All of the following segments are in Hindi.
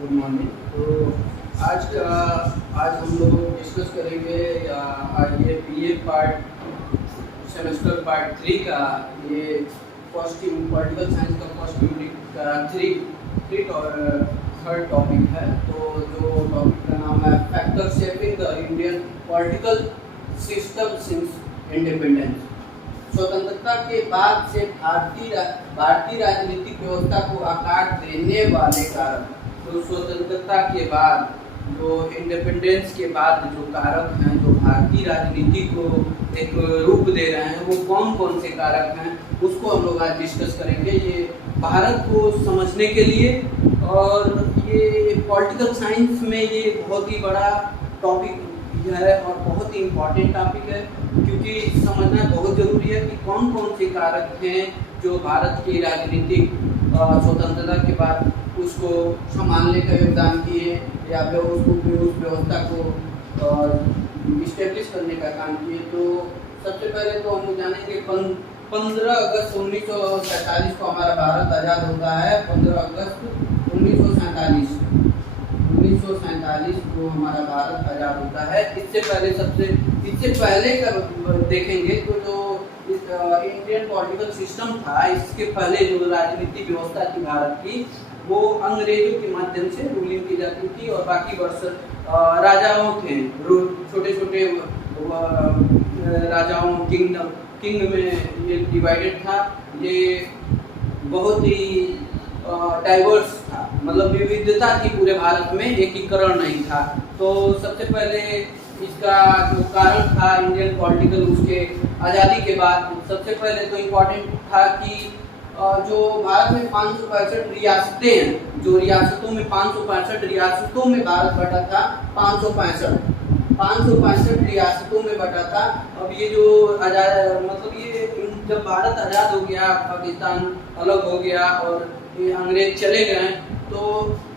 Good morning. तो आज हम लोग डिस्कस करेंगे ये बीए पार्ट सेमेस्टर पार्ट 3 का ये फर्स्ट पॉलिटिकल साइंस का फर्स्ट यूनिट का थ्री और थर्ड टॉपिक है। तो जो टॉपिक का नाम है factor shaping the Indian political system since independence. स्वतंत्रता के बाद से भारतीय राजनीतिक व्यवस्था को आकार देने वाले कारक, तो स्वतंत्रता के बाद जो इंडिपेंडेंस के बाद जो कारक हैं जो भारतीय राजनीति को एक रूप दे रहे हैं, वो कौन कौन से कारक हैं उसको हम लोग आज डिस्कस करेंगे। ये भारत को समझने के लिए और ये पॉलिटिकल साइंस में ये बहुत ही बड़ा टॉपिक है और बहुत ही इम्पोर्टेंट टॉपिक है, क्योंकि समझना बहुत ज़रूरी है कि कौन कौन से कारक हैं जो भारत की राजनीतिक स्वतंत्रता के बाद उसको संभालने का योगदान किए या फिर उसको उस व्यवस्था को इस्टेब्लिश करने का काम किए। तो सबसे पहले तो हम जानेंगे 15 अगस्त 1947 को हमारा भारत आज़ाद होता है। 15 अगस्त 1947 को हमारा भारत आज़ाद होता है। इससे पहले का देखेंगे तो जो इंडियन पॉलिटिकल सिस्टम था, इसके पहले जो राजनीतिक व्यवस्था थी भारत की, वो अंग्रेजों के माध्यम से रूलिंग की जाती थी और बाकी वर्ष राजाओं थे, छोटे छोटे राजाओं किंग में ये डिवाइडेड था। ये बहुत ही डाइवर्स था, मतलब विविधता थी पूरे भारत में, एकीकरण नहीं था। तो सबसे पहले इसका जो कारण था इंडियन पॉलिटिकल उसके आज़ादी के बाद, सबसे पहले तो इम्पोर्टेंट था कि जो भारत में 565 रियासतें हैं, जो रियासतों में 565 रियासतों में भारत बटा था। 565 रियासतों में बटा था। अब ये जो आज़ाद मतलब ये जब भारत आज़ाद हो गया, पाकिस्तान अलग हो गया और ये अंग्रेज चले गए, तो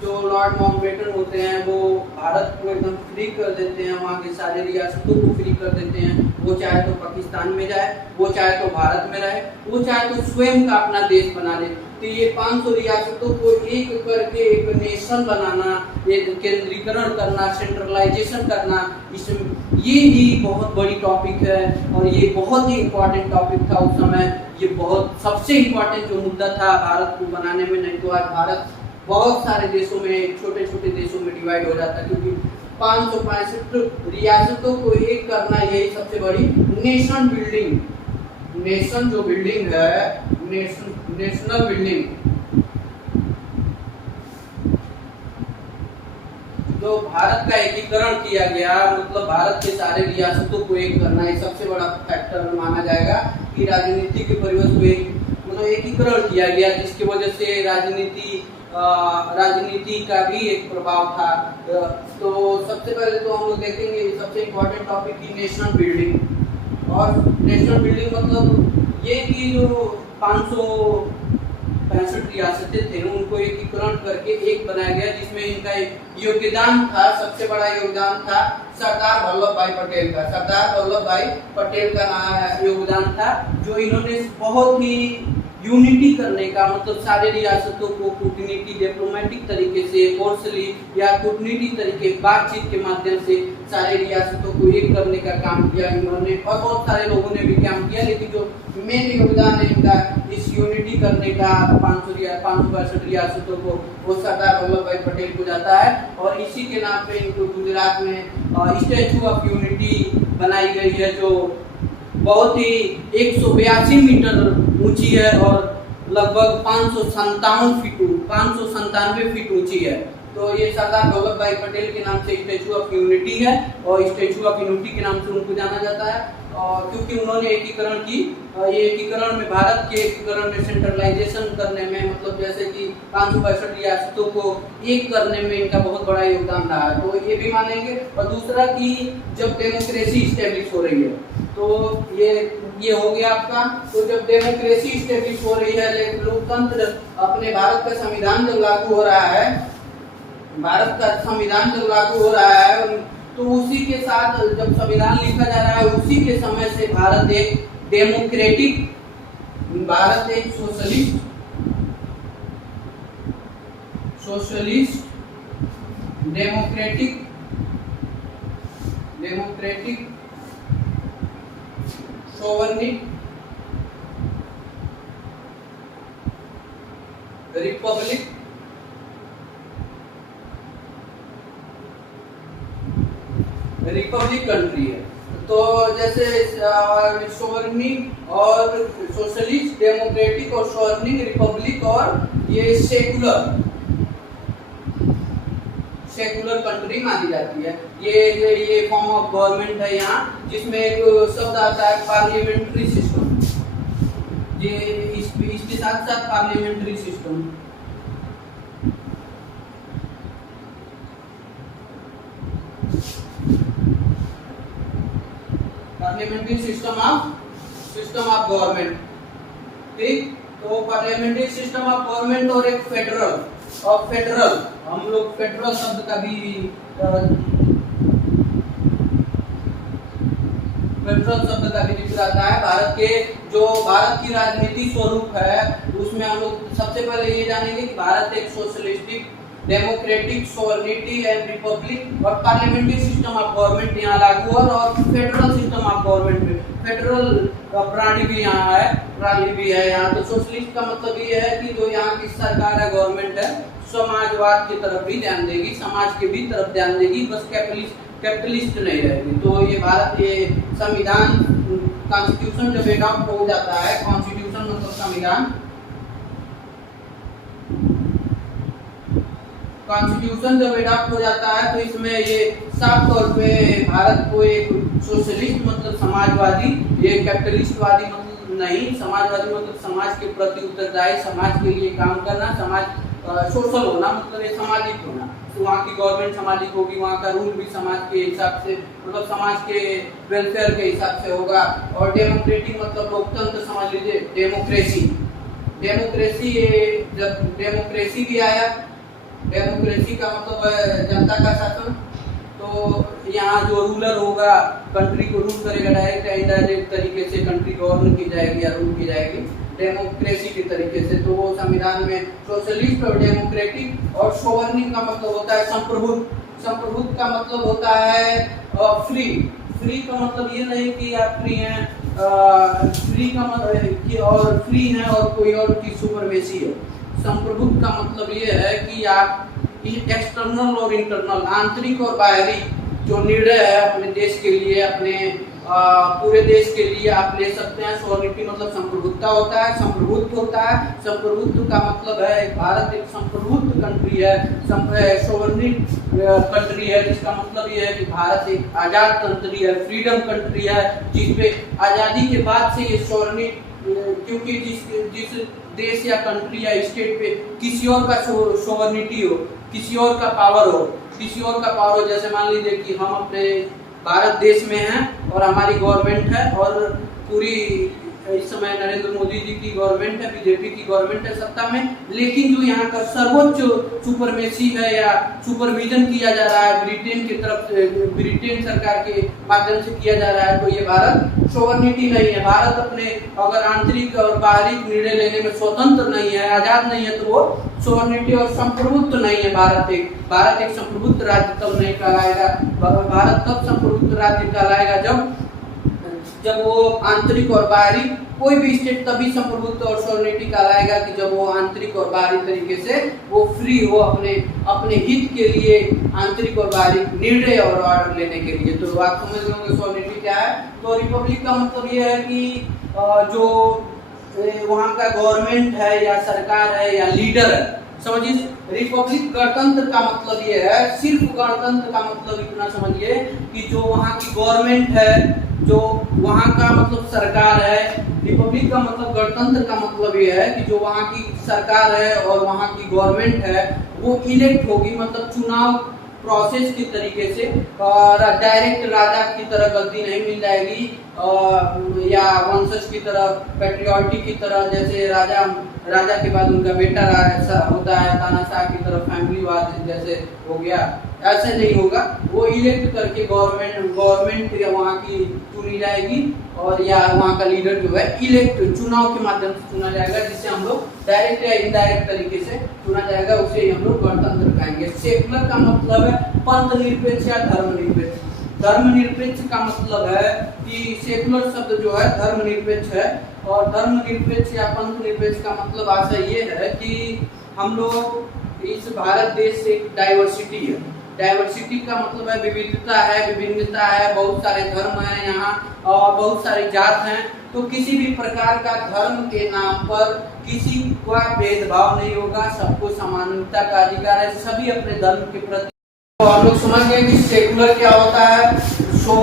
जो लॉर्ड माउंटबेटन होते हैं वो भारत को एकदम फ्री कर देते हैं, वहाँ के सारे रियासतों को फ्री कर देते हैं। वो चाहे तो पाकिस्तान में जाए, वो चाहे तो भारत में रहे, वो चाहे तो स्वयं का अपना देश बना ले। तो ये 500 रियासतों को एक करके एक नेशन बनाना, एक केंद्रीकरण करना, सेंट्रलाइजेशन करना, इसमें ये ही बहुत बड़ी टॉपिक है और ये बहुत ही इम्पोर्टेंट टॉपिक था उस समय। ये बहुत सबसे इम्पोर्टेंट जो मुद्दा था भारत को बनाने में, नहीं तो आज भारत बहुत सारे देशों में, छोटे छोटे देशों में डिवाइड हो जाता है, क्योंकि 565 रियासतों को एक करना यही सबसे बड़ी नेशन बिल्डिंग, नेशन जो बिल्डिंग है, नेशनल बिल्डिंग, जो भारत का एकीकरण किया गया, मतलब भारत के सारे रियासतों को एक करना, ये सबसे बड़ा फैक्टर माना जाएगा कि राजनीति के परिवेश को मतलब एकीकरण किया गया, जिसकी वजह से राजनीति का भी एक प्रभाव था। तो सबसे पहले तो हम लोग देखेंगे सबसे इम्पोर्टेंट टॉपिक की नेशनल बिल्डिंग। और नेशनल बिल्डिंग मतलब ये कि जो 565 रियासतें थे उनको एकीकरण करके एक बनाया गया, जिसमें इनका योगदान था, सबसे बड़ा योगदान था सरदार वल्लभ भाई पटेल का। सरदार वल्लभ भाई पटेल का योगदान था, जो इन्होंने बहुत ही यूनिटी करने का, मतलब सारे रियासतों को कूटनीति डिप्लोमेटिक तरीके से, फोर्सली या कूटनीतिक तरीके बातचीत के माध्यम से सारे रियासतों को एक करने का काम किया इन्होंने, और बहुत सारे लोगों ने भी काम किया। लेकिन जो मेन योगदान है इनका इस यूनिटी करने का 565 रियासतों को, वो सरदार वल्लभ भाई पटेल को जाता है। और इसी के नाम पे इनको गुजरात में स्टैचू ऑफ यूनिटी बनाई गई है, जो बहुत ही 182 मीटर ऊंची है और लगभग 597 फीट ऊंची है। तो ये सरदार वल्लभ भाई पटेल के नाम से स्टैचू ऑफ यूनिटी है और स्टैचू ऑफ यूनिटी के नाम से उनको जाना जाता है, क्योंकि उन्होंने एकीकरण की। ये एकीकरण में, भारत के एकीकरण में, सेंट्रलाइजेशन करने में, मतलब जैसे कि 565 रियासतों को एक करने में इनका बहुत बड़ा योगदान रहा है, तो ये भी मानेंगे। और दूसरा कि जब डेमोक्रेसी स्टेब्लिश हो रही है, तो ये हो गया आपका। तो जब डेमोक्रेसी स्टेब्लिश हो रही है, लोकतंत्र, अपने भारत का संविधान जब लागू हो रहा है, भारत का संविधान जब लागू हो रहा है, तो उसी के साथ जब संविधान लिखा जा रहा है, उसी के समय से भारत एक डेमोक्रेटिक, भारत एक सोशलिस्ट डेमोक्रेटिक सोवरनिक रिपब्लिक कंट्री है। तो जैसे सोवरनिक और सोशलिस्ट, डेमोक्रेटिक और सोवरनिक, रिपब्लिक और ये सेकुलर कंट्री मानी जाती है। ये फॉर्म ऑफ गवर्नमेंट है यहाँ, जिसमें एक शब्द आता है पार्लियामेंट्री सिस्टम। ये इसके साथ साथ parliamentary system, parliamentary system of government. ठीक, तो पार्लियामेंट्री सिस्टम ऑफ गवर्नमेंट और एक फेडरल हम लोग फेडरल शब्द का भी जिक्र आता है। भारत की राजनीति स्वरूप है, उसमें हम लोग सबसे पहले ये जानेंगे कि भारत एक socialistic, democratic, sovereignty and Republic और पार्लियामेंट्री सिस्टम ऑफ गवर्नमेंट यहाँ लागू है, और फेडरल सिस्टम ऑफ गवर्नमेंट में फेडरल प्रणाली भी यहाँ है यहाँ। तो सोशलिस्ट का मतलब ये है कि जो यहाँ की सरकार है, गवर्नमेंट है, समाजवाद की तरफ भी ध्यान देगी, समाज के भी तरफ ध्यान देगी, बस कैपिटलिस्ट नहीं रहेगी। तो ये भारत, ये संविधान, कॉन्स्टिट्यूशन जब एडॉप्ट हो जाता है, कॉन्स्टिट्यूशन मतलब संविधान, कॉन्स्टिट्यूशन जब एडॉप्ट हो जाता है तो इसमें ये साफ तौर पे भारत को एक सोशलिस्ट मतलब समाजवादी, ये कैपिटलिस्टवादी मतलब नहीं, समाजवादी मतलब समाज के प्रति उत्तरदायी, समाज के लिए काम करना, समाज सोशल होना मतलब ये सामाजिक होना। तो वहाँ की गवर्नमेंट सामाजिक होगी, वहाँ का रूल भी समाज के हिसाब से मतलब समाज के वेलफेयर के हिसाब से होगा। और डेमोक्रेटिक मतलब लोकतंत्र, समझ लीजिए डेमोक्रेसी ये जब डेमोक्रेसी भी आया, डेमोक्रेसी का मतलब है जनता का शासन। तो यहाँ जो रूलर होगा कंट्री को रूल करेगा, डायरेक्ट या इनडायरेक्ट तरीके से कंट्री गवर्न की जाएगी या रूल की जाएगी डेमोक्रेसी के तरीके से। तो वो संविधान में सोशलिस्ट और डेमोक्रेटिक और सोवरनिक का मतलब होता है संप्रभुत्व का मतलब होता है फ्री का मतलब ये नहीं कि आप फ्री हैं, फ्री का मतलब कि और फ्री हैं और कोई और की सुपरमेसी है। संप्रभुत्व का मतलब ये है कि आप एक्सटर्नल और इंटरनल, आंतरिक और बाहरी जो निर्णय है अपने देश के लिए, अपने पूरे देश के लिए आप ले सकते हैं। सोवरेनिटी मतलब संप्रभुत्व होता है, संप्रभुत्व का मतलब है भारत एक संप्रभुत्व कंट्री है, सोवरेनिक कंट्री है, जिसका मतलब ये है कि भारत एक आजाद कंट्री है, फ्रीडम कंट्री है, जिसपे आजादी के बाद से ये सोवरेनिटी, क्योंकि जिस देश या कंट्री या स्टेट पे किसी और का सोवरेनिटी हो, किसी और का पावर हो, जैसे मान लीजिए कि हम अपने भारत देश में हैं और हमारी गवर्नमेंट है और पूरी इस समय नरेंद्र मोदी जी की गवर्नमेंट है, बीजेपी की गवर्नमेंट है सत्ता में, लेकिन जो यहाँ का सर्वोच्च सुपरमेसी है या सुपरविजन किया जा रहा है ब्रिटेन की तरफ से, ब्रिटेन सरकार के माध्यम से किया जा रहा है, तो ये भारत सोवरेनिटी नहीं है। भारत अपने अगर आंतरिक और बाहरी निर्णय लेने में स्वतंत्र नहीं है, आजाद नहीं है, तो वो सोवरेनिटी और संप्रभुत्व नहीं है। भारत एक संप्रभुत्व राज्य तब नहीं कहलाएगा, भारत तब संप्रभुत्व राज्य कहलाएगा जब वो आंतरिक और बाहरी, कोई भी स्टेट तभी संप्रभुत्व और सोवरेनिटी कहलाएगा कि जब वो आंतरिक और बाहरी तरीके से वो फ्री हो अपने हित के लिए, आंतरिक और बाहरी निर्णय और ऑर्डर लेने के लिए। तो आप समझ लोगे सोवरेनिटी क्या है। तो रिपब्लिक का मतलब ये है कि जो वहाँ का गवर्नमेंट है या सरकार है या लीडर है, समझिए। रिपब्लिक गणतंत्र का मतलब ये है, सिर्फ गणतंत्र का मतलब इतना समझिए कि जो वहाँ की गवर्नमेंट है, जो वहाँ का मतलब सरकार है। रिपब्लिक का मतलब गणतंत्र का मतलब ये है कि जो वहाँ की सरकार है और वहाँ की गवर्नमेंट है वो इलेक्ट होगी, मतलब चुनाव प्रोसेस के तरीके से, डायरेक्ट राजा की तरह गद्दी नहीं मिल जाएगी या वंशज की तरह, पैट्रियोटिक की तरह, जैसे राजा राजा के बाद उनका बेटा ऐसा होता है, तानाशाह की तरफ फैमिलीवाद जैसे हो गया, ऐसे नहीं होगा। वो इलेक्ट करके गवर्नमेंट या वहाँ की चुनी जाएगी, और या वहाँ का लीडर जो है इलेक्ट चुनाव के माध्यम से चुना जाएगा, जिससे हम लोग डायरेक्ट या इनडायरेक्ट तरीके से चुना जाएगा, उसे हम लोग गणतंत्र कहेंगे। सेकुलर का मतलब है पंथ निरपेक्ष या धर्मनिरपेक्ष। धर्मनिरपेक्ष का मतलब है कि सेकुलर शब्द जो है धर्मनिरपेक्ष है, और धर्मनिरपेक्ष या पंथ निरपेक्ष का मतलब आशय ये है कि हम लोग इस भारत देश से डाइवर्सिटी है। डाइवर्सिटी का मतलब है विविधता है, विभिन्नता है, बहुत सारे धर्म हैं यहाँ और बहुत सारी जात हैं, तो किसी भी प्रकार का धर्म के नाम पर किसी का भेदभाव नहीं होगा, सबको समानता का अधिकार है, सभी अपने धर्म के प्रति। तो हम लोग समझ गए कि सेकुलर क्या होता है। तो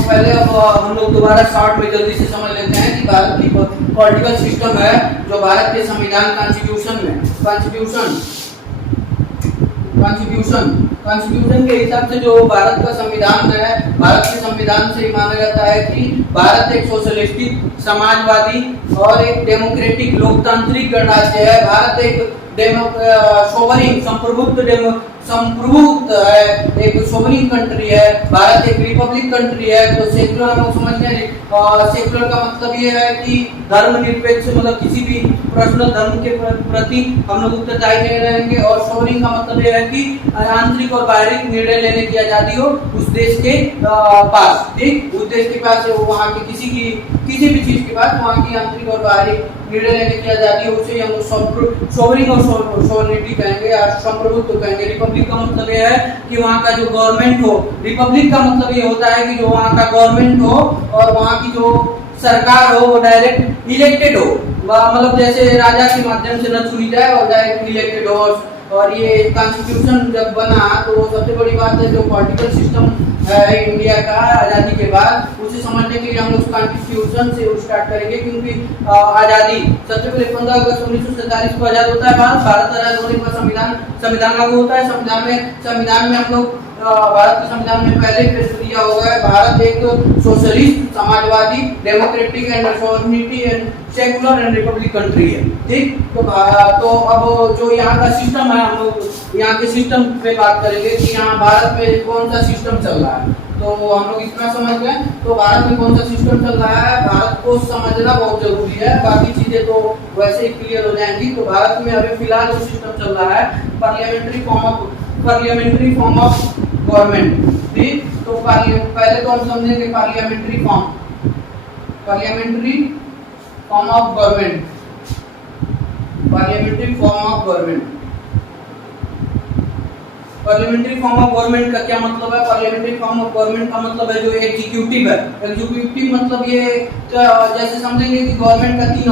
पहले अब हम लोग दोबारा शॉर्ट में जल्दी से समझ लेते हैं कि भारत की पॉलिटिकल सिस्टम है जो भारत के संविधान कॉन्स्टिट्यूशन के हिसाब से जो भारत का संविधान है, भारत के संविधान से माना जाता है कि भारत एक सोशलिस्टिक, समाजवादी और एक डेमोक्रेटिक लोकतांत्रिक गणराज्य है। भारत एक सोवरिन संप्रभुत्व है, एक सोवरिन कंट्री है। भारत एक रिपब्लिक कंट्री है। तो सेकुलर हम लोग समझते हैं, सेकुलर का मतलब ये है कि धर्मनिरपेक्ष, मतलब किसी भी पर्सनल धर्म के प्रति हम लोग उत्तरदायी नहीं रहेंगे, और सोवरिन का मतलब ये है कि आंतरिक और बाहरी निर्णय लेने की आजादी हो उस देश के पास, ठीक, उस देश के पास वहाँ के किसी भी चीज के पास वहाँ की आंतरिक और बाहरी निर्णय लेने की आजादी हो, उसे हम लोग सोवरिन और सोवरिनिटी कहेंगे या संप्रभुत्व कहेंगे। रिपब्लिक का मतलब ये है कि वहाँ का जो गवर्नमेंट हो, रिपब्लिक का मतलब ये होता है कि जो वहाँ का गवर्नमेंट हो और वहाँ की जो सरकार हो वो डायरेक्ट इलेक्टेड हो, मतलब जैसे राजा के माध्यम से न चुनी जाए और डायरेक्ट इलेक्टेड हो। और ये कॉन्स्टिट्यूशन जब बना तो सबसे बड़ी बात है जो पॉलिटिकल सिस्टम है इंडिया का आज़ादी के बाद, उसे समझने के लिए हम लोग कॉन्स्टिट्यूशन से स्टार्ट करेंगे, क्योंकि आज़ादी सबसे पहले 15 अगस्त 1947 को आज़ाद होता है भारत आज़ाद होने के बाद संविधान लागू होता है। संविधान में हम लोग भारत के संविधान में पहले प्रश्न दिया होगा है, भारत एक socialist, Samajwadi, democratic and सोवरिनिटी and secular and Republic country है, ठीक। तो अब जो यहाँ का सिस्टम है, हम लोग यहाँ के सिस्टम पे बात करेंगे कि यहाँ भारत में कौन सा सिस्टम चल रहा है। तो हम लोग इतना समझ गए, तो भारत में कौन सा सिस्टम चल रहा है, भारत को समझना बहुत जरूरी है, बाकी चीजें तो वैसे ही क्लियर हो जाएंगी। तो भारत में अभी फिलहाल जो सिस्टम चल रहा है पार्लियामेंट्री फॉर्म ऑफ गवर्नमेंट, ठीक। तो पहले तो हम समझेंगे parliamentary form of government. Parliamentary form of government का क्या मतलब है? पार्लियामेंट्री फॉर्म ऑफ गवर्नमेंट का मतलब है जो एग्जीक्यूटिव है। एग्जीक्यूटिव मतलब ये जैसे समझेंगे कि गवर्नमेंट का तीन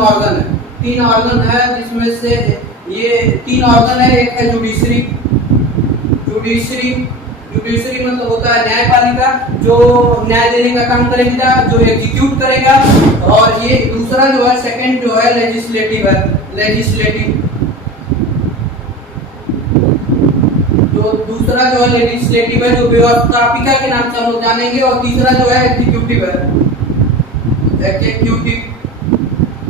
ऑर्गन है, जिसमें से ये 3 ऑर्गन है। एक है जुडिशरी मतलब होता है न्यायपालिका, जो न्याय देने का काम करेगा, जो एग्जीक्यूट करेगा। और ये दूसरा जो है, सेकंड जो है लेजिस्लेटिव है। दूसरा जो है लेजिस्लेटिव है, जो व्यवस्थापिका के नाम से हम लोग जानेंगे। और तीसरा जो है एग्जीक्यूटिव है।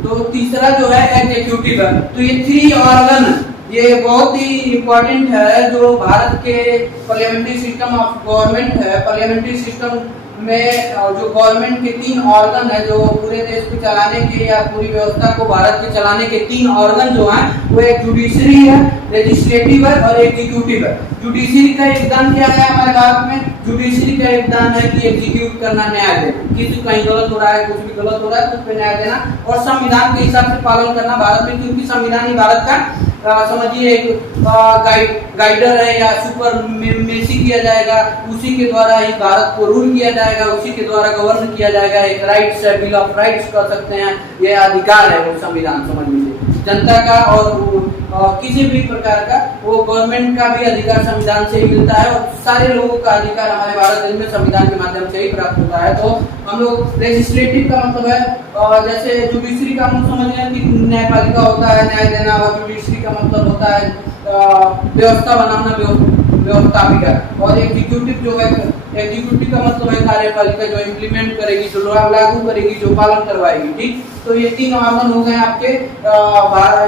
तो तीसरा जो है एग्जीक्यूटिव है। तो ये 3 ऑर्गन ये बहुत ही इम्पोर्टेंट है जो भारत के पार्लियामेंट्री सिस्टम ऑफ गवर्नमेंट है। पार्लियामेंट्री सिस्टम में जो गवर्नमेंट के 3 ऑर्गन है जो पूरे देश को चलाने के या पूरी व्यवस्था को भारत के चलाने के 3 ऑर्गन जो हैं, वो एक जुडिशरी है, लेजिस्लेटिव है और एग्जीक्यूटिव है। जुडिशरी का योगदान क्या है हमारे भारत में? जुडिशरी का योगदान है कि एग्जीक्यूट करना, न्याय देना, किसी कहीं गलत हो रहा है, कुछ भी गलत हो रहा है तो उस पर न्याय देना, और संविधान के हिसाब से पालन करना भारत में, क्योंकि संविधान ही भारत का समझिए एक गाइडर है या सुपरमेसी किया जाएगा, उसी के द्वारा ही भारत को रूल किया जाएगा, उसी के द्वारा गवर्न किया जाएगा। एक राइट्स है, बिल ऑफ राइट्स कर सकते हैं, ये अधिकार है वो संविधान, समझ लीजिए जनता का और किसी भी प्रकार का वो गवर्नमेंट का भी अधिकार संविधान से ही मिलता है, और सारे लोगों का अधिकार हमारे भारत देश में संविधान के माध्यम से ही प्राप्त होता है। तो हम लोग लेजिस्लेटिव का मतलब है, जैसे जुडिशरी का हम समझ रहे हैं कि न्यायपालिका होता है, न्याय देना, और जुडिशरी का मतलब होता है व्यवस्था बनाना, व्यवस्थापिका, और एग्जीक्यूटिव जो है, एग्जीक्यूटिव का मतलब है कार्यपालिका, जो इम्प्लीमेंट करेगी, जो लागू करेगी, जो पालन करवाएगी। ठीक, तो ये तीन ऑर्गन हो गए आपके,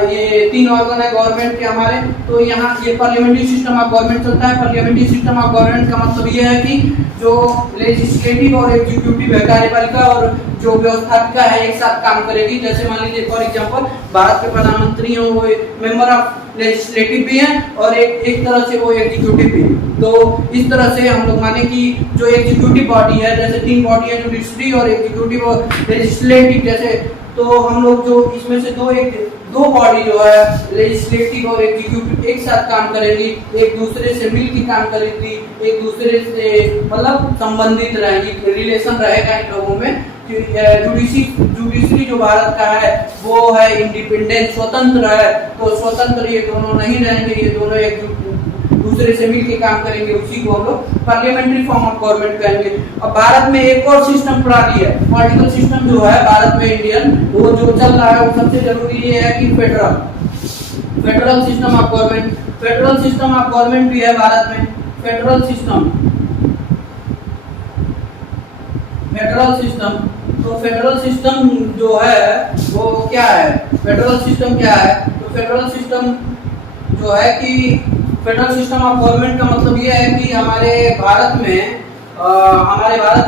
ये तीन ऑर्गन है गवर्नमेंट के हमारे। तो यहाँ ये पार्लियामेंट्री सिस्टम ऑफ गवर्नमेंट चलता है। पार्लियामेंट्री सिस्टम ऑफ गवर्नमेंट का मतलब ये है कि जो लेजिस्लेटिव और एग्जीक्यूटिव है, कार्यपालिका और जो व्यवस्थापिका है, एक साथ काम करेगी। जैसे मान लीजिए फॉर एग्जांपल भारत के प्रधानमंत्री हैं, वो मेंबर ऑफ लेजिस्लेटिव भी हैं और एक तरह से वो एग्जीक्यूटिव भी है। तो इस तरह से हम लोग माने कि जो एग्जीक्यूटिव बॉडी है, जैसे तीन बॉडी है, जुडिशरी और एग्जीक्यूटिव और लेजिस्लेटिव, जैसे तो हम लोग जो इसमें से दो बॉडी जो है लेजिस्लेटिव और एग्जीक्यूटिव एक साथ काम करेंगी, एक दूसरे से मिलकर काम करेंगी, एक दूसरे से मतलब संबंधित रहेगी, रिलेशन रहेगा इन लोगों में। जुडिशरी जो भारत का है वो है इंडिपेंडेंट, स्वतंत्र है। तो स्वतंत्र ये दोनों नहीं रहेंगे, ये दोनों एक दूसरे से मिलकर काम करेंगे, उसी को हम लोग पार्लियामेंट्री फॉर्म ऑफ गवर्नमेंट कहेंगे। अब भारत में एक और सिस्टम प्रणाली है, पॉलिटिकल सिस्टम जो है भारत में इंडियन, वो जो चल रहा है, वो सबसे जरूरी ये है कि federal system of government. Federal system of government भी है भारत में। फेडरल सिस्टम, तो फेडरल सिस्टम जो है वो क्या है, फेडरल सिस्टम क्या है? तो फेडरल सिस्टम जो है कि फेडरल सिस्टम ऑफ गवर्नमेंट का मतलब ये है कि हमारे भारत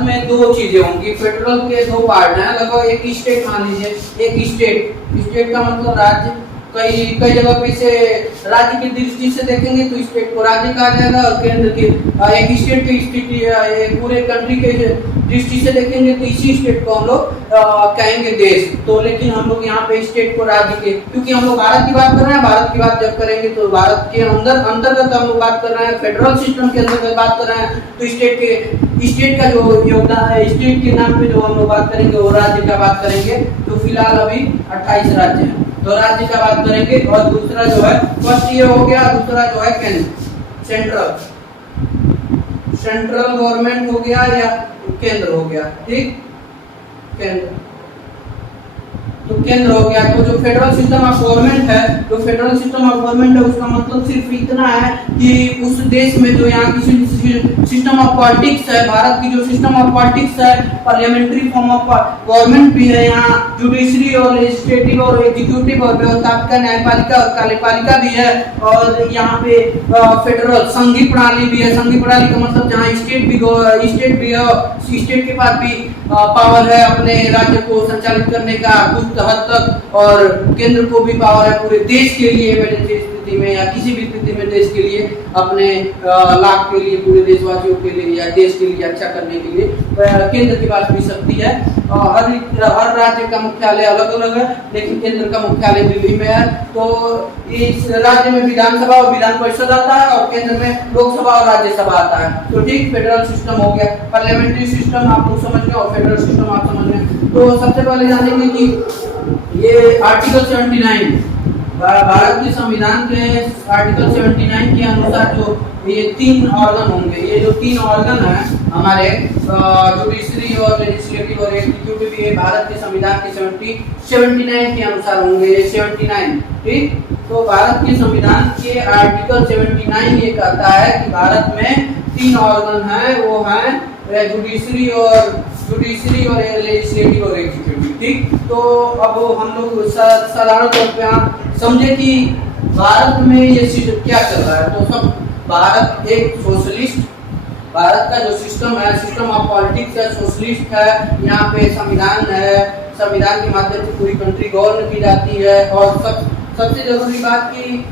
में दो चीजें होंगी। फेडरल के दो पार्ट हैं, लगभग एक स्टेट मान लीजिए, एक स्टेट का मतलब राज्य। कई जगह पे इसे राज्य की दृष्टि से देखेंगे तो स्टेट को राज्य कहा जाएगा, और केंद्र की एक स्टेट के पूरे कंट्री के दृष्टि से देखेंगे तो इसी स्टेट को हम लोग कहेंगे देश। तो लेकिन हम लोग यहाँ पे स्टेट को राज्य के, क्योंकि हम लोग भारत की बात कर रहे हैं, भारत की बात जब करेंगे तो भारत के अंतर्गत हम लोग बात कर रहे हैं, फेडरल सिस्टम के अंतर्गत बात कर रहे हैं। तो स्टेट का जो योगदान है, स्टेट के नाम पे जो हम लोग बात करेंगे वो राज्य का बात करेंगे। तो फिलहाल अभी 28 राज्य हैं, तो राज्य का बात करेंगे। और दूसरा जो है, फर्स्ट ये हो गया, दूसरा जो है केंद्र, सेंट्रल गवर्नमेंट हो गया या केंद्र हो गया। ठीक, केंद्र, तो केंद्र हो गया। तो जो फेडरल सिस्टम ऑफ गवर्नमेंट है, जो फेडरल सिस्टम ऑफ गवर्नमेंट है, उसका मतलब सिर्फ इतना है कि उस देश में जो यहाँ की सिस्टम ऑफ पॉलिटिक्स है, भारत की जो सिस्टम ऑफ पॉलिटिक्स है, पार्लियामेंट्री फॉर्म ऑफ गवर्नमेंट भी है, यहाँ जुडिशरी और लेजिस्लेटिव और एग्जीक्यूटिव और व्यवस्थापिका, न्यायपालिका और कार्यपालिका भी है। और यहाँ पे फेडरल संघीय प्रणाली भी है। संघीय प्रणाली का मतलब जहाँ स्टेट भी है, स्टेट के पास भी पावर है अपने राज्य को संचालित करने का कुछ हद तक, और केंद्र को भी पावर है पूरे देश के लिए, इमरजेंसी स्थिति में या किसी भी स्थिति में देश के लिए, अपने लाभ के लिए, पूरे देशवासियों के लिए या देश के लिए अच्छा करने के लिए केंद्र के पास भी शक्ति है। हर राज्य का मुख्यालय अलग अलग है, लेकिन केंद्र का मुख्यालय दिल्ली में है। तो इस राज्य में विधानसभा और विधान परिषद आता है, और केंद्र में लोकसभा और राज्यसभा आता है। तो ठीक, फेडरल सिस्टम हो गया। पार्लियामेंट्री सिस्टम आप लोग समझ गए और फेडरल सिस्टम आप समझ गए। तो सबसे पहले जानेंगे कि ये आर्टिकल 79 भारत के संविधान के आर्टिकल 79 के अनुसार जो ये तीन ऑर्गन होंगे, ये जो तीन ऑर्गन है हमारे जुडिशरी और लेजिस्लेटिव और एग्जीक्यूटिव, ये भारत के संविधान के 79 के अनुसार होंगे। 79, ठीक। तो भारत के संविधान के आर्टिकल 79 ये कहता है कि भारत में तीन ऑर्गन हैं, वो हैं जुडिशरी और लेजिस्लेटिव और एग्जीक्यूटिव। ठीक, तो अब हम लोग साधारण तौर पे आप समझे कि भारत में ये सिस्टम क्या चल रहा है। तो सब भारत एक सोशलिस्ट, भारत का जो सिस्टम है, सिस्टम ऑफ पॉलिटिक्स है, सोशलिस्ट है। यहाँ पे संविधान है, संविधान के माध्यम से पूरी कंट्री गवर्न की जाती है। और सबसे जरूरी बात की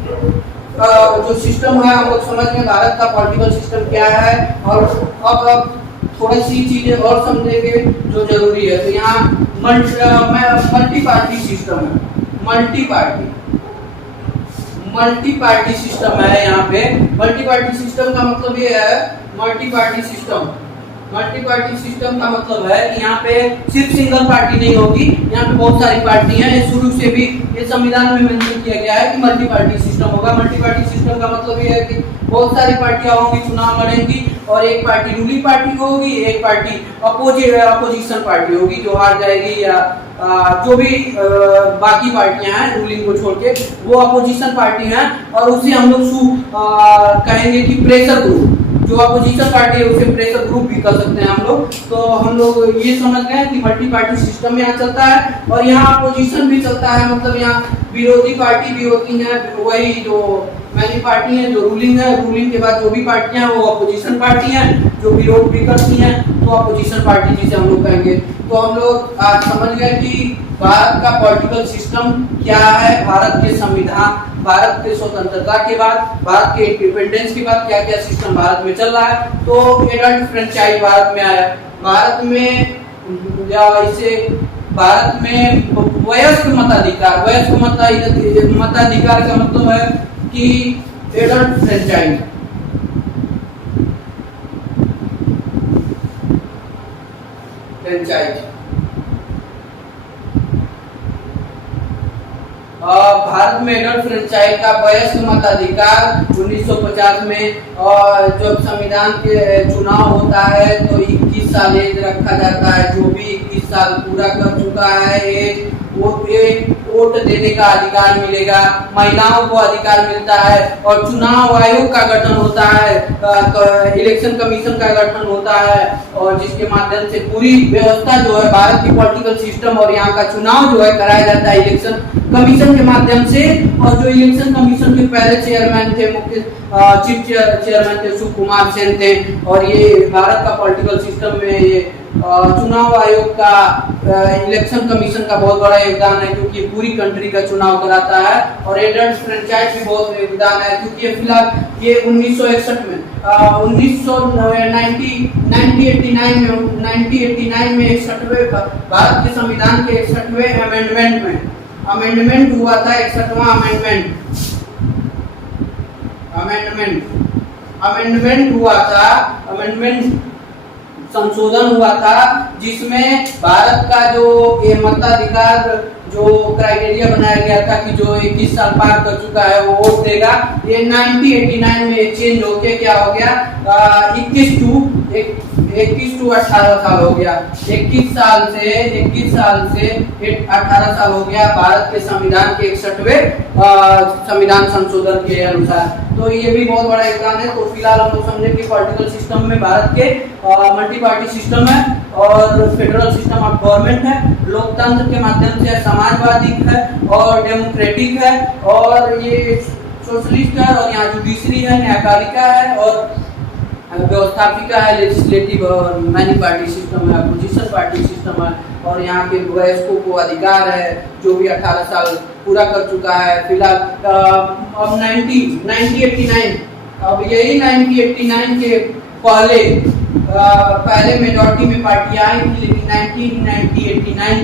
जो सिस्टम है हम लोग समझ में, भारत का पॉलिटिकल सिस्टम क्या है। और अब थोड़ी सी चीजें और समझेंगे जो जरूरी है। तो यहाँ मल्टी पार्टी सिस्टम है, मल्टी पार्टी सिस्टम है। यहाँ पे मल्टी पार्टी सिस्टम का मतलब ये है, मल्टी पार्टी सिस्टम का मतलब है कि यहाँ पे सिर्फ सिंगल पार्टी नहीं होगी, यहाँ पे बहुत सारी पार्टी हैं। शुरू से भी ये संविधान में मेंशन किया गया है कि मल्टी पार्टी सिस्टम होगा। मल्टी पार्टी सिस्टम सिस्टम का मतलब ये है कि बहुत सारी पार्टियां होंगी, चुनाव लड़ेंगी और एक पार्टी रूलिंग पार्टी होगी, एक पार्टी अपोजिशन पार्टी होगी जो हार जाएगी, या जो भी बाकी पार्टियां हैं रूलिंग को छोड़ के वो अपोजिशन पार्टी हैं, और उसे हम लोग कहेंगे कि प्रेशर ग्रुप। जो अपोजिशन पार्टी है उसे प्रेशर ग्रुप भी कर सकते हैं हम लोग। तो हम लोग ये समझ गए कि मल्टी पार्टी सिस्टम यहाँ चलता है और यहाँ अपोजिशन भी चलता है, मतलब यहाँ विरोधी पार्टी भी होती है, वही जो मेन पार्टी है जो रूलिंग है, रूलिंग के बाद जो भी पार्टियां हैं वो अपोजिशन पार्टी हैं जो विरोध भी करती हैं, तो अपोजिशन पार्टी जिसे हम लोग कहेंगे। तो हम लोग आज समझ गए कि भारत का पॉलिटिकल सिस्टम क्या है, भारत के संविधान, भारत के स्वतंत्रता के बाद, भारत के इंडिपेंडेंस के बाद क्या क्या सिस्टम भारत में चल रहा है। तो एडल्ट फ्रेंचाइज भारत में आया, भारत में इसे भारत में वयस्क मताधिकार, वयस्क मताधिकार का मतलब है कि एडल्ट फ्रेंचाइज, भारत में एडल्ट फ्रेंचाइज का वयस्क मताधिकार 1950 में, और जब संविधान के चुनाव होता है तो 21 साल एज रखा जाता है। जो भी 21 साल पूरा कर चुका है एज, वो वोट देने का अधिकार मिलेगा, महिलाओं को अधिकार मिलता है, और चुनाव आयोग का गठन होता है, इलेक्शन कमीशन का गठन होता है, और जिसके माध्यम से पूरी व्यवस्था जो है भारत की पॉलिटिकल सिस्टम और यहाँ का चुनाव जो है कराया जाता है इलेक्शन कमीशन के माध्यम से। और जो इलेक्शन कमीशन के पहले चेयरमैन थे, मुख्य चीफ चेयरमैन थे सुकुमार सेन थे, और ये भारत का पॉलिटिकल सिस्टम में ये चुनाव आयोग का, इलेक्शन कमीशन का बहुत बड़ा योगदान है, क्योंकि पूरी कंट्री का चुनाव कराता है। और एडल्ट फ्रेंचाइज भी बहुत योगदान है, क्योंकि ये फिलहाल ये 1961 में 1989 में 61वें भारत के संविधान के 61वें अमेंडमेंट हुआ था, 61वां अमेंडमेंट हुआ था, अमेंडमेंट संशोधन हुआ था, जिसमें भारत का जो ये मताधिकार जो क्राइटेरिया बनाया गया था कि जो 21 साल पार कर चुका है वो वोट देगा, ये 1989 में चेंज होके क्या हो गया, 21 टू 18 साल हो गया। 21 साल से 18 साल हो गया भारत के संविधान के 61वें संविधान संशोधन के अनुसार। तो ये भी बहुत बड़ा योगदान है। तो फिलहाल हम लोग समझे कि पॉलिटिकल सिस्टम में भारत के मल्टी पार्टी सिस्टम है और फेडरल सिस्टम ऑफ गवर्नमेंट है, लोकतंत्र के माध्यम से समाजवादी है और डेमोक्रेटिक है, और ये सोशलिस्ट है, और यहाँ जुडिशरी है, न्यायपालिका है, और व्यवस्थापिका है, लेजिस्लेटिव, और मैनी पार्टी सिस्टम है, अपोजिशन पार्टी सिस्टम है, और यहाँ के वयस्कों को अधिकार है जो भी 18 साल पूरा कर चुका है। फिलहाल अब 1989, अब यही 1989 के पहले मेजॉरिटी में पार्टियां आई थी, लेकिन 1989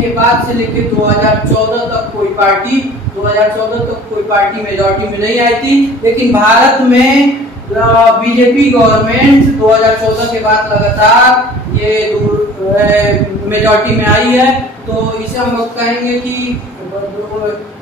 के बाद से लेकर 2014 तक कोई पार्टी मेजॉरिटी में नहीं आई थी। लेकिन भारत में बीजेपी गवर्नमेंट 2014 के बाद लगातार ये मेजॉरिटी में आई है। तो इसे हम लोग कहेंगे कि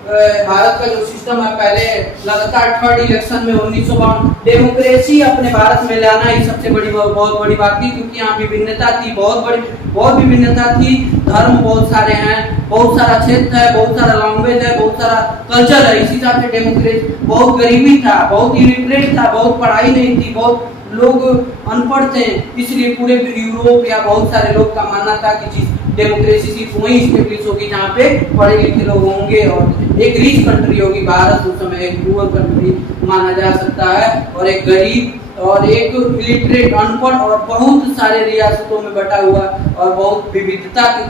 भारत का जो सिस्टम है, पहले लगातार थर्ड इलेक्शन में 1952 डेमोक्रेसी अपने भारत में लाना ही सबसे बहुत बड़ी बात थी, क्योंकि यहाँ विभिन्नता थी, बहुत विभिन्नता थी, धर्म बहुत सारे हैं, बहुत सारा क्षेत्र है, बहुत सारा लैंग्वेज है, बहुत सारा कल्चर है। इसी हिसाब से डेमोक्रेसी, बहुत गरीबी था, बहुत इलिटरेट था, बहुत पढ़ाई नहीं थी, बहुत लोग अनपढ़ थे, इसलिए पूरे यूरोप या बहुत सारे लोग का मानना था कि डेमोक्रेसी सिर्फ वही स्टेब्लिश होगी जहाँ पे पढ़े लिखे लोग होंगे, और एक रिच कंट्री होगी। भारत उस समय एक पुअर कंट्री माना जा सकता है, और एक गरीब और एक इलिटरेट अनपढ़ और बहुत सारे रियासतों में बटा हुआ और बहुत विविधता के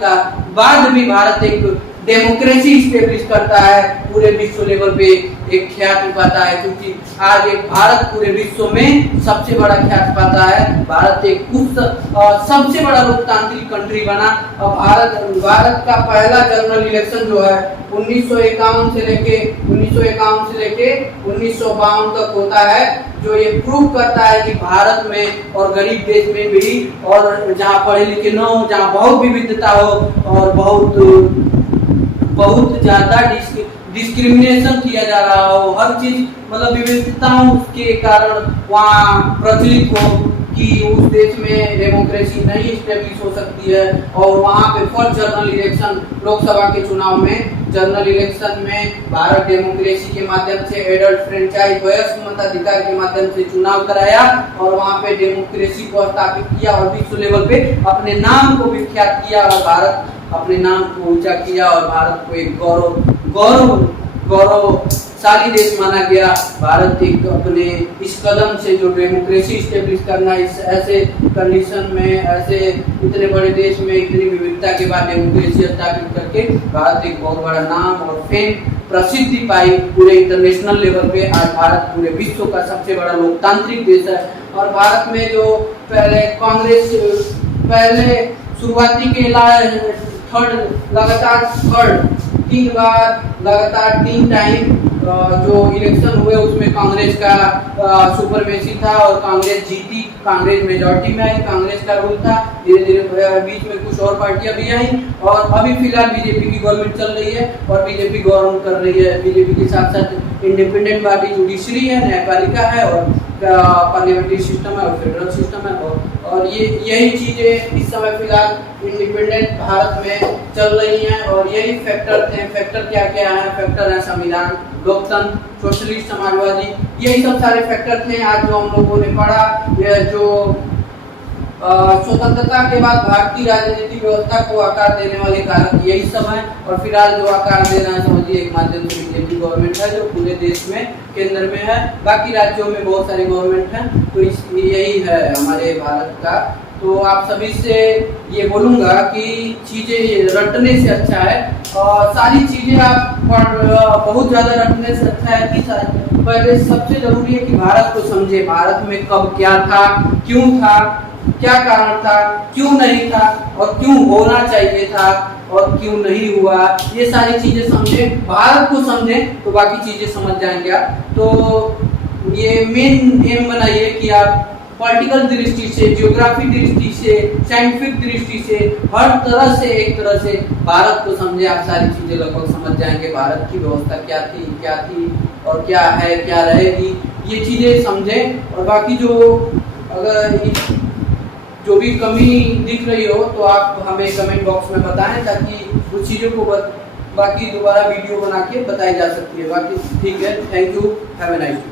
बाद भी भारत एक डेमोक्रेसी स्टेब्लिश करता है, पूरे विश्व लेवल पे एक ख्याति पाता है, क्योंकि आज एक भारत पूरे विश्व में सबसे बड़ा ख्याति पाता है। भारत एक सबसे बड़ा लोकतांत्रिक कंट्री बना। और भारत का पहला जनरल इलेक्शन जो है 1951 से लेके 1952 तक होता है, जो ये प्रूव करता है कि भारत में और गरीब देश में भी, और जहाँ पढ़े लिखे न हो, जहाँ बहुत विविधता हो और बहुत ज्यादा डिस्क्रिमिनेशन किया जा रहा हो, हर चीज मतलब विविधताओं के कारण वहाँ प्रचलित हो कि उस देश में डेमोक्रेसी नहीं स्टेब्लिश हो सकती है। और वहाँ पे फर्स्ट जनरल इलेक्शन लोकसभा के चुनाव में जनरल इलेक्शन में भारत डेमोक्रेसी के माध्यम से एडल्ट फ्रेंचाइज वयस्क मताधिकार के माध्यम से चुनाव कराया और वहाँ पे डेमोक्रेसी को स्थापित किया और विश्व लेवल पे अपने नाम को विख्यात किया और भारत अपने नाम को ऊंचा किया और भारत को एक गौरवशाली देश माना गया। भारत एक अपने इस कदम से जो डेमोक्रेसी स्टेब्लिश करना, इस ऐसे कंडीशन में, ऐसे इतने बड़े देश में इतनी विविधता के बाद डेमोक्रेसी स्थापित करके भारत एक बहुत बड़ा नाम और फेम प्रसिद्धि पाई पूरे इंटरनेशनल लेवल पे। आज भारत पूरे विश्व का सबसे बड़ा लोकतांत्रिक देश है। और भारत में जो पहले कांग्रेस पहले शुरुआती के लगातार 3 बार लगातार 3 टाइम जो इलेक्शन हुए उसमें कांग्रेस का सुपरमेसी था और कांग्रेस जीती, कांग्रेस मेजॉरिटी में आई, कांग्रेस का रूल था। धीरे धीरे बीच में कुछ और पार्टियां भी आई और अभी फिलहाल बीजेपी की गवर्नमेंट चल रही है और बीजेपी गवर्नमेंट कर रही है। बीजेपी के साथ साथ इंडिपेंडेंट बॉडी जुडिशरी है, न्यायपालिका है और पार्लियामेंट्री सिस्टम है और फेडरल सिस्टम है। और ये यही चीजें इस समय फिलहाल इंडिपेंडेंट भारत में चल रही हैं और यही फैक्टर थे। फैक्टर क्या क्या है? फैक्टर है संविधान, लोकतंत्र, सोशलिस्ट, समाजवादी, यही सब सारे फैक्टर थे आज जो हम लोगों ने पढ़ा। यह जो स्वतंत्रता के बाद भारतीय राजनीतिक व्यवस्था को आकार देने वाले कारक यही सब है। और फिलहाल जो आकार दे रहा है समझिए एक माध्यम से बीजेपी गवर्नमेंट है जो पूरे देश में केंद्र में है। बाकी राज्यों में बहुत सारी गवर्नमेंट हैं, तो यही है हमारे भारत का। तो आप सभी से ये बोलूंगा कि चीजें रटने से अच्छा है और सारी चीजें आप बहुत ज्यादा रटने से अच्छा है कि पहले सबसे जरूरी है कि भारत को समझे। भारत में कब क्या था, क्यों था, क्या कारण था, क्यों नहीं था और क्यों होना चाहिए था और क्यों नहीं हुआ, ये सारी चीजें समझें। भारत को समझें तो बाकी चीजें समझ जाएंगे आप। तो ये मेन एम बनाइए कि आप पॉलिटिकल दृष्टि से, ज्योग्राफी दृष्टि से, साइंटिफिक दृष्टि से, हर तरह से एक तरह से भारत को समझे। आप सारी चीजें लगभग समझ जाएंगे। भारत की व्यवस्था क्या थी और क्या है, क्या रहेगी, ये चीजें समझें। और बाकी अगर जो भी कमी दिख रही हो तो आप हमें कमेंट बॉक्स में बताएं ताकि उस चीज़ों को बाकी दोबारा वीडियो बना के बताई जा सकती है। बाकी ठीक है, thank you, have a nice day.